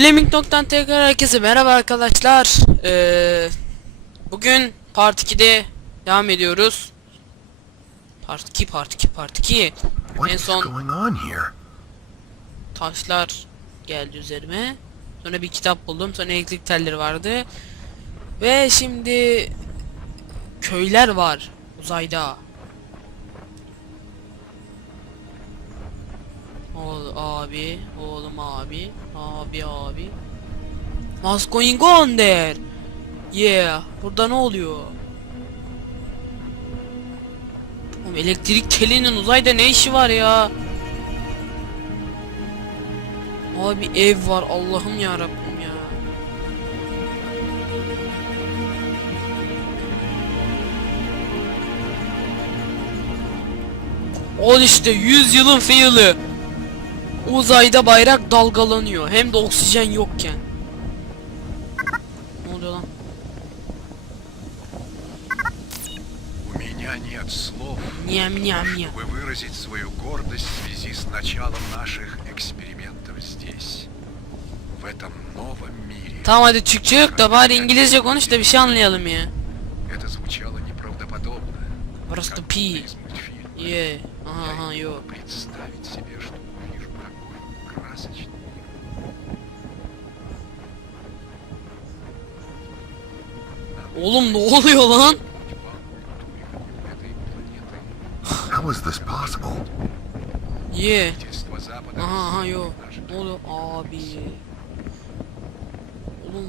Fleming.'dan tekrar herkese merhaba arkadaşlar. Ee, bugün Part 2'de devam ediyoruz. Part 2, Part 2, Part 2. What En son taşlar geldi üzerime. Sonra bir kitap buldum. Sonra elektrik telleri vardı. Ve şimdi köyler var uzayda. Oğul abi, oğlum abi, abi abi. What's going on there? Yeah, burada ne oluyor? Oğlum elektrik telinin uzayda ne işi var ya? Abi ev var Allah'ım ya Rabbim ya. Ol işte 100 yılın fail'i. Uzayda bayrak dalgalanıyor. Hem de oksijen yokken. Ne oluyor lan? У меня нет слов, Ням ням ням. чтобы выразить свою гордость в связи с началом наших экспериментов здесь, в этом новом мире. Tamam hadi Türkçe yok da bari İngilizce konuş da bir şey anlayalım ya. Это звучало неправдоподобно. Просто как пи. будто из мультфильма. Yeah. Aha Я aha не yo. могу представить себе, что Oğlum ne oluyor lan? How is this possible? Yeah. Aha aha yo. Ne oluyor abi? Oğlum.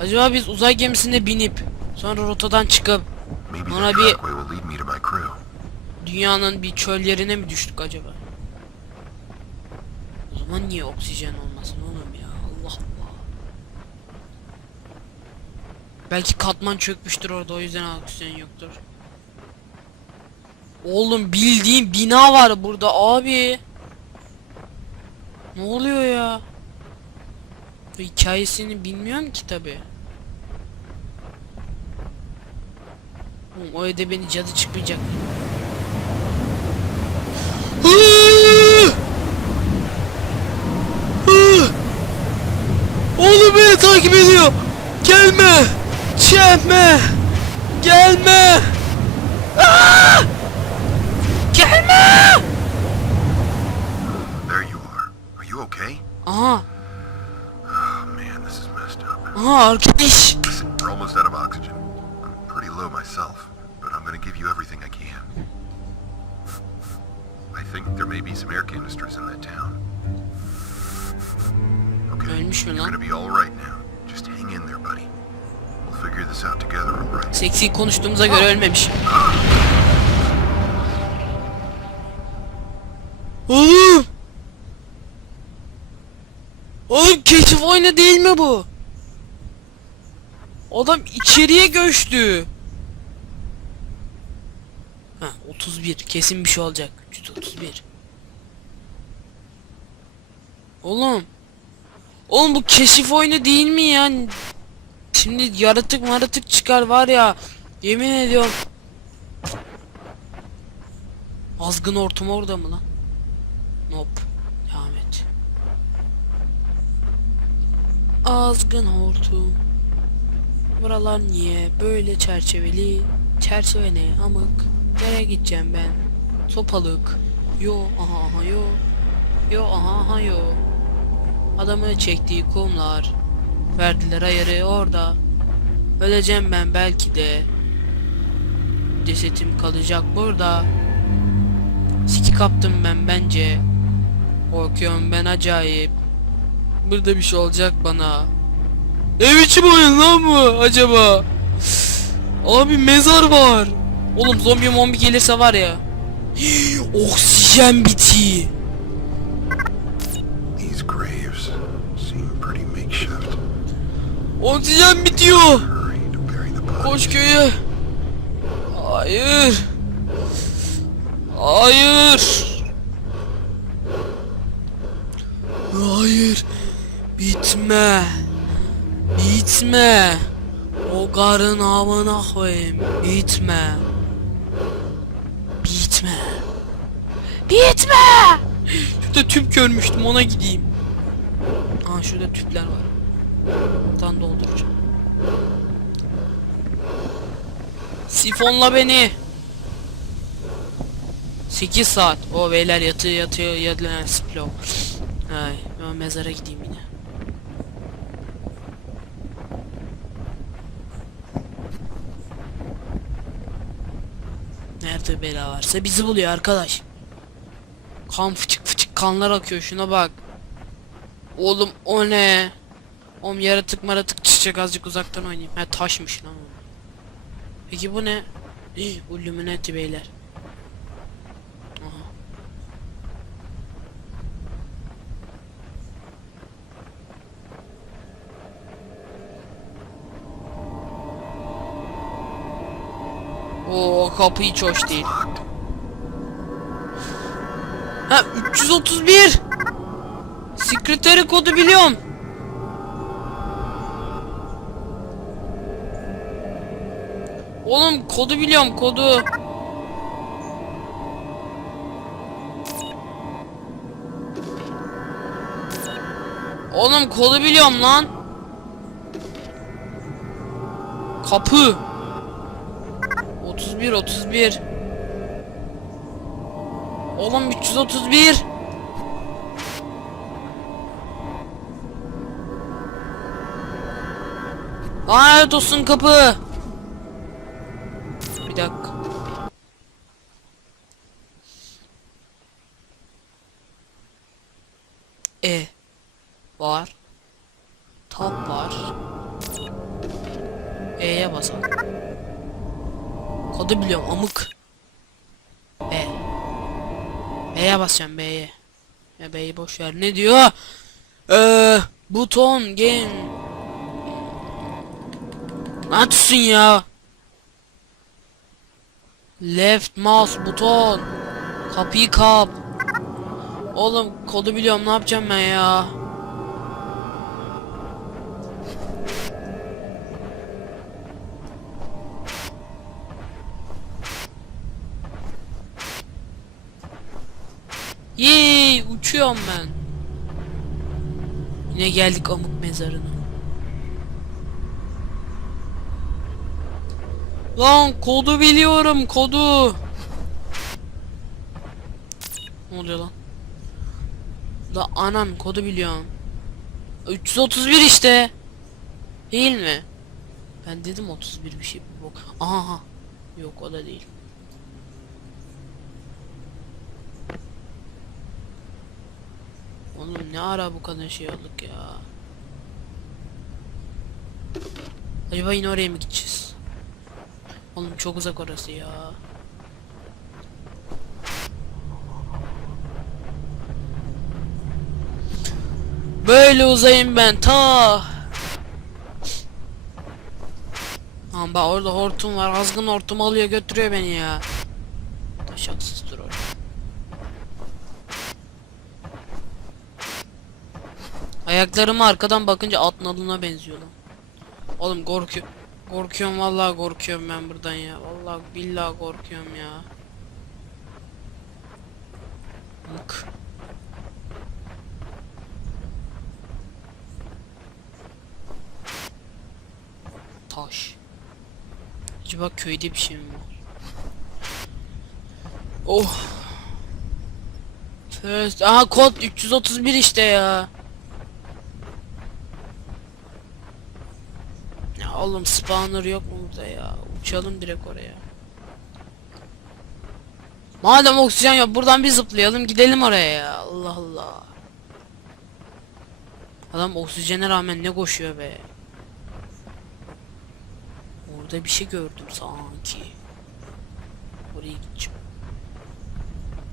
Acaba biz uzay gemisine binip sonra rotadan çıkıp sonra bir dünyanın bir çöllerine mi düştük acaba? O zaman niye oksijen oldu? Belki katman çökmüştür orada o yüzden oksijen yoktur. Oğlum bildiğin bina var burada abi. Ne oluyor ya? Bu hikayesini bilmiyorum ki tabi. O evde beni cadı çıkmayacak. Oğlum beni takip ediyor. Gelme. Çekme. Gelme. Aa! Ah! Gelme. There you are. Are you okay? Aha. Oh man, this is messed up. Aha arkadaş. Listen, we're almost out of oxygen. I'm pretty low myself, but I'm gonna give you everything I can. I think there may be some air canisters in that town. Okay, Ölmüş mü you're lan? gonna be all right now. Seksi konuştuğumuza göre ölmemiş. Oğlum! Oğlum keşif oyunu değil mi bu? Adam içeriye göçtü. Ha 31 kesin bir şey olacak. 331. Oğlum. Oğlum bu keşif oyunu değil mi ya? Şimdi yaratık maratık çıkar var ya. Yemin ediyorum. Azgın hortum orada mı lan? Nope. Devam et. Azgın hortum. Buralar niye böyle çerçeveli? Çerçeve ne amık? Nereye gideceğim ben? Sopalık. Yo aha aha yo. Yo aha aha yo. Adamın çektiği kumlar. Verdiler ayarı orada. Öleceğim ben belki de. Cesetim kalacak burada. Siki kaptım ben bence. Korkuyorum ben acayip. Burada bir şey olacak bana. Ne biçim oyun lan bu acaba? Abi mezar var. Oğlum zombi mombi gelirse var ya. Oksijen biti. Oksijen bitiyor. Koş köye. Hayır. Hayır. Hayır. Bitme. Bitme. O karın amına koyayım. Bitme. Bitme. Bitme. Şu Şurada tüp görmüştüm ona gideyim. Aa şurada tüpler var. Buradan dolduracağım. Sifonla beni. 8 saat. O beyler yatıyor yatıyor yatıyor splo. Ay ben mezara gideyim yine. Nerede bela varsa bizi buluyor arkadaş. Kan fıçık fıçık kanlar akıyor şuna bak. Oğlum o ne? Oğlum yaratık maratık çiçek azıcık uzaktan oynayayım. Ha taşmış lan o. Peki bu ne? Ih, bu Illuminati beyler. Aha. Oo kapı hiç hoş değil. Ha 331. Sekreteri kodu biliyorum. Oğlum kodu biliyorum kodu. Oğlum kodu biliyorum lan. Kapı. 31 31. Oğlum 331. Lanet olsun kapı. Bir dakika. E var. Tab var. E'ye basalım. Kodu biliyorum amık. B. B'ye basacağım B'ye. Ya B'yi boş ver. Ne diyor? Eee buton gen. Ne yapıyorsun ya? Left mouse buton. Kapıyı kap. Oğlum kodu biliyorum ne yapacağım ben ya? Yey uçuyorum ben. Yine geldik amık mezarına. Lan kodu biliyorum kodu. Ne oluyor lan? La anan kodu biliyorum. 331 işte. Değil mi? Ben dedim 31 bir şey. Bok. Aha. Yok o da değil. Oğlum ne ara bu kadar şey olduk ya. Acaba yine oraya mı gideceğiz? Oğlum çok uzak orası ya. Böyle uzayım ben ta. Aman orada hortum var. Azgın hortum alıyor götürüyor beni ya. Taşaksız dur orada. Ayaklarıma arkadan bakınca at nalına benziyor lan. Oğlum korku korkuyorum vallahi korkuyorum ben buradan ya. Vallahi billahi korkuyorum ya. Mık. Acaba köyde bir şey mi var? Oh. First. Aha kod 331 işte ya. Ya oğlum spawner yok mu burada ya? Uçalım direkt oraya. Madem oksijen yok buradan bir zıplayalım gidelim oraya ya. Allah Allah. Adam oksijene rağmen ne koşuyor be. Orada bir şey gördüm sanki. Oraya gideceğim.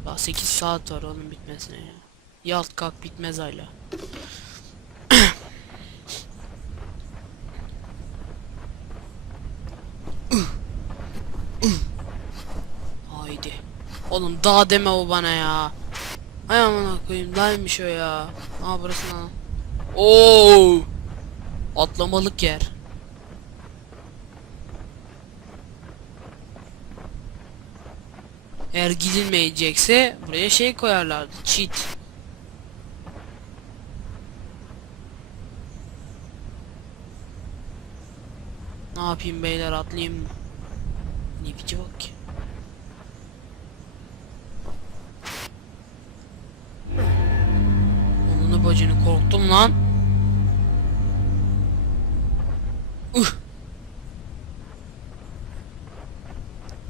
Daha 8 saat var oğlum bitmesine ya. Yalt kalk bitmez hala. Haydi. Oğlum dağ deme o bana ya. Hay amına koyayım daymış o ya. Aa burası lan. Oo! Atlamalık yer. Eğer gidilmeyecekse buraya şey koyarlardı. Cheat. Ne yapayım beyler atlayayım mı? Nipici bak ki. Onunu bacını korktum lan. Uh.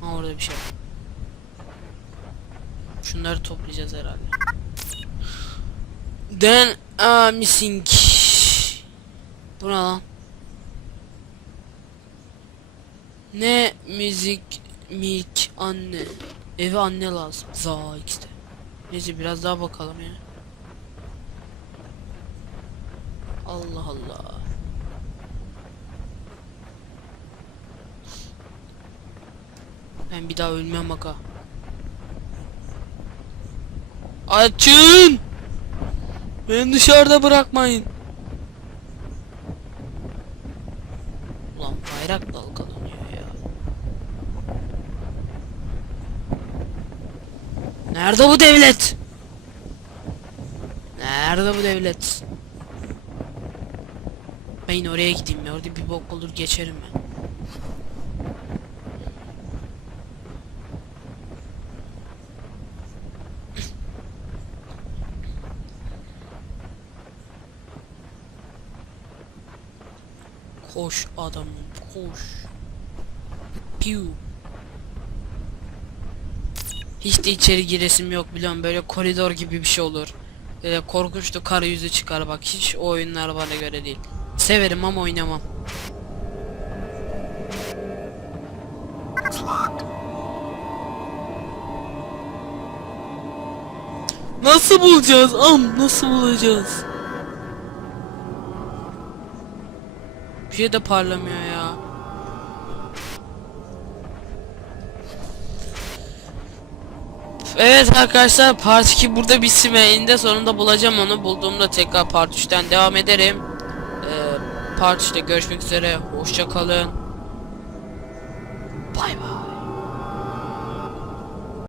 Ha orada bir şey var. Şunları toplayacağız herhalde. Then uh, missing. Bu ne lan? Ne müzik mik anne. Eve anne lazım. Za işte. Neyse biraz daha bakalım ya. Allah Allah. Ben bir daha ölmem baka. Açın! Beni dışarıda bırakmayın. Ulan bayrak dalgalanıyor ya. Nerede bu devlet? Nerede bu devlet? Ben oraya gideyim ya. Orada bir bok olur geçerim ben. Koş adamım koş. Piu. Hiç de içeri giresim yok biliyorum böyle koridor gibi bir şey olur. Böyle korkunçlu kara yüzü çıkar bak hiç o oyunlar bana göre değil. Severim ama oynamam. Nasıl bulacağız am nasıl bulacağız? Bir şey de parlamıyor ya. Evet arkadaşlar part 2 burada bitsin ve eninde sonunda bulacağım onu. Bulduğumda tekrar part 3'ten devam ederim. Ee, part 3'te görüşmek üzere. Hoşça kalın. Bay bay.